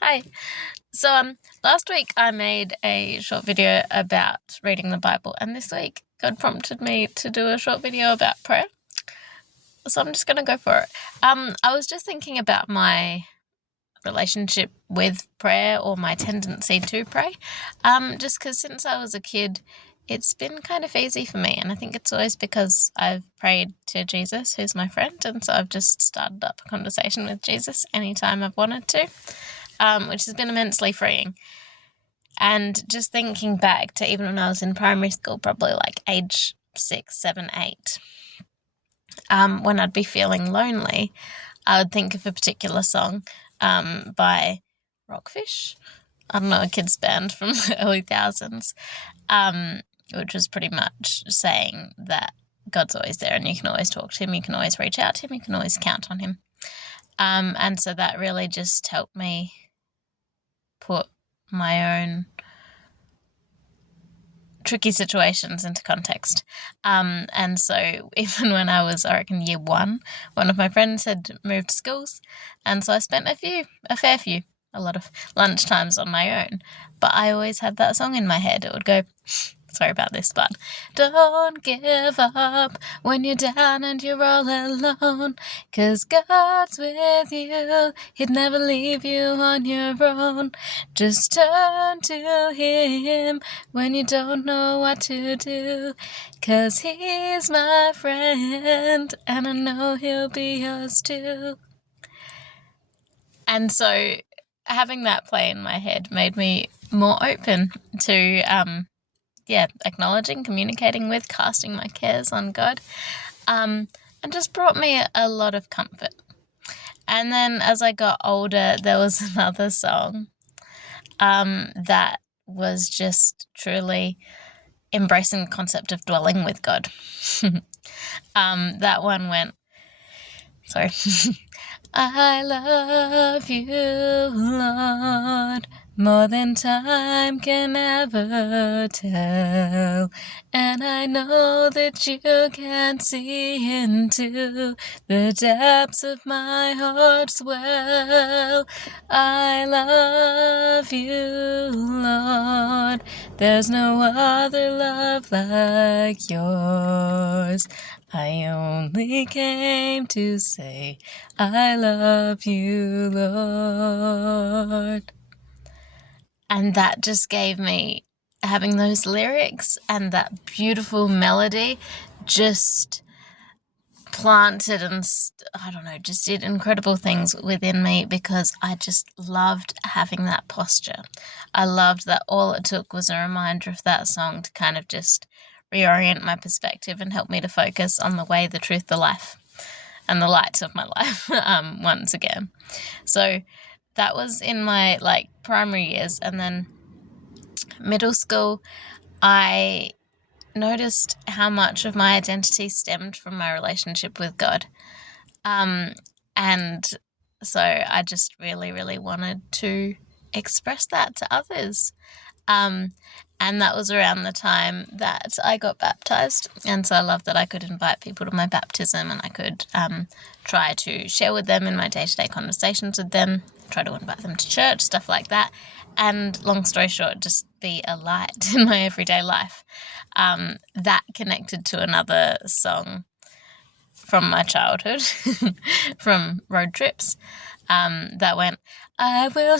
Hi. So last week I made a short video about reading the Bible, and this week God prompted me to do a short video about prayer. So I'm just going to go for it. I was just thinking about my relationship with prayer, or my tendency to pray. Just because since I was a kid, it's been kind of easy for me, and I think it's always because I've prayed to Jesus, who's my friend, and so I've just started up a conversation with Jesus anytime I've wanted to, which has been immensely freeing. And just thinking back to even when I was in primary school, probably like age 6, 7, 8, when I'd be feeling lonely, I would think of a particular song by Rockfish. I don't know, a kids band from the early thousands, which was pretty much saying that God's always there and you can always talk to him, you can always reach out to him, you can always count on him. And so that really just helped me put my own tricky situations into context. And so even when I was, I reckon, year 1, one of my friends had moved schools, and so I spent a lot of lunch times on my own. But I always had that song in my head. It would go, sorry about this, but don't give up when you're down and you're all alone, 'cause God's with you, he'd never leave you on your own. Just turn to him when you don't know what to do, 'cause he's my friend and I know he'll be yours too. And so having that play in my head made me more open to acknowledging, communicating with, casting my cares on God, and just brought me a lot of comfort. And then as I got older, there was another song that was just truly embracing the concept of dwelling with God. That one went, sorry. I love you, Lord, more than time can ever tell, and I know that you can see into the depths of my heart's well. I love you, Lord, there's no other love like yours. I only came to say I love you, Lord. And that just gave me, having those lyrics and that beautiful melody just planted and, just did incredible things within me, because I just loved having that posture. I loved that all it took was a reminder of that song to kind of just reorient my perspective and help me to focus on the way, the truth, the life, and the light of my life once again. So that was in my primary years. And then middle school, I noticed how much of my identity stemmed from my relationship with God. And so I just really, really wanted to express that to others. And that was around the time that I got baptized. And so I love that I could invite people to my baptism, and I could try to share with them in my day-to-day conversations with them, try to invite them to church, stuff like that. And long story short, just be a light in my everyday life. That connected to another song from my childhood, from road trips, that went, I will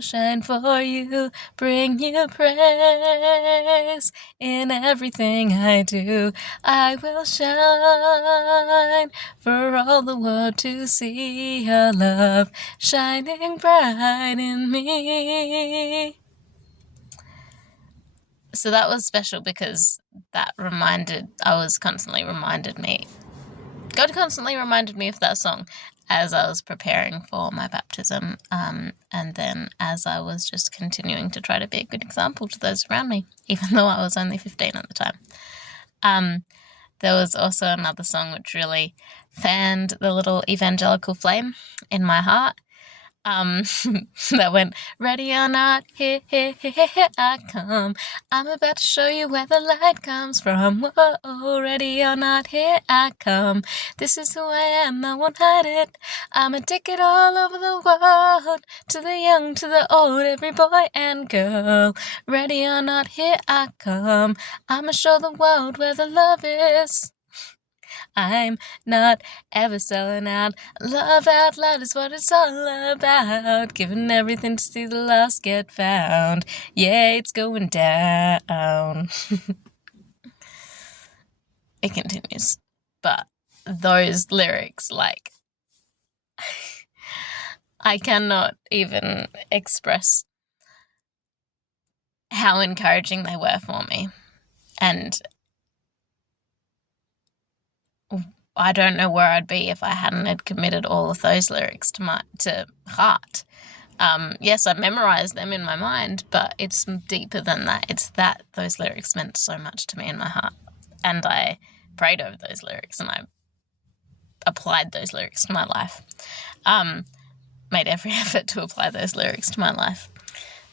shine for you, bring you praise in everything I do. I will shine for all the world to see your love shining bright in me. So that was special, because God constantly reminded me of that song as I was preparing for my baptism, and then as I was just continuing to try to be a good example to those around me, even though I was only 15 at the time. There was also another song which really fanned the little evangelical flame in my heart. That went, ready or not, here I come. I'm about to show you where the light comes from. Whoa, ready or not, here I come. This is who I am, I won't hide it. I'm a ticket all over the world, to the young, to the old, every boy and girl. Ready or not, here I come. I'ma show the world where the love is. I'm not ever selling out. Love out loud is what it's all about. Giving everything to see the lost get found. Yeah, it's going down. It continues. But those lyrics, like, I cannot even express how encouraging they were for me. And I don't know where I'd be if I hadn't had committed all of those lyrics to heart. Yes, I memorized them in my mind, but it's deeper than that. It's that those lyrics meant so much to me in my heart. And I prayed over those lyrics and I applied those lyrics to my life. Made every effort to apply those lyrics to my life.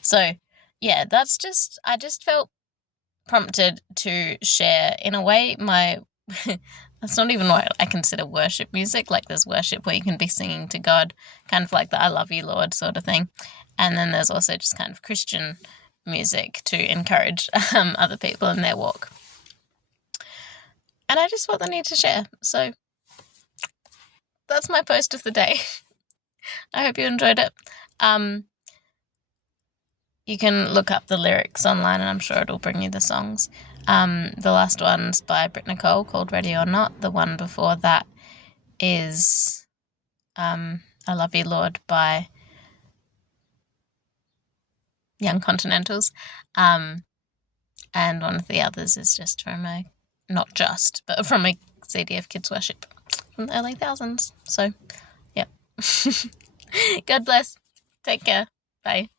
So, yeah, I just felt prompted to share, in a way, that's not even what I consider worship music. Like, there's worship where you can be singing to God, kind of like the I love you, Lord sort of thing. And then there's also just kind of Christian music to encourage other people in their walk. And I just felt the need to share. So that's my post of the day. I hope you enjoyed it. You can look up the lyrics online and I'm sure it'll bring you the songs. The last one's by Britt Nicole called Ready or Not. The one before that is I Love You, Lord by Young Continentals. And one of the others is just from from a CD of Kids Worship from the early thousands. So, yeah. God bless. Take care. Bye.